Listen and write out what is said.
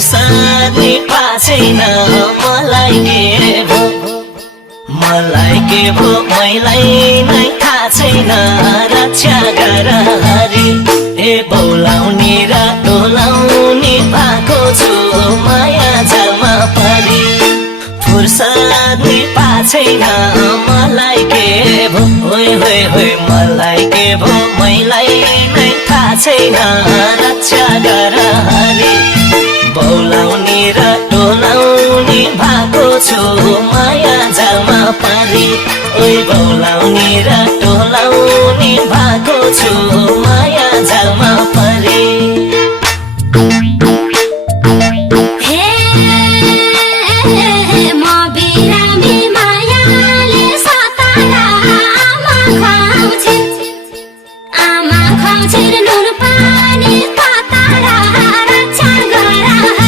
सानी पाछैन मलाई के भो मैलाई नै थाहा छैन रक्षा गर हरि ए बोलाउने र टोलाउने भएको छु माया जालमा परी फुर्सद नै पाछैन मलाई के भो होइ होइ होइ मलाई के भो मैलाई नै थाहा छैन रक्षा गर हरि बोलाउने र टोलाउने भएको छु माया जालमा परी ओइ बोलाउने र टोलाउने भएको छु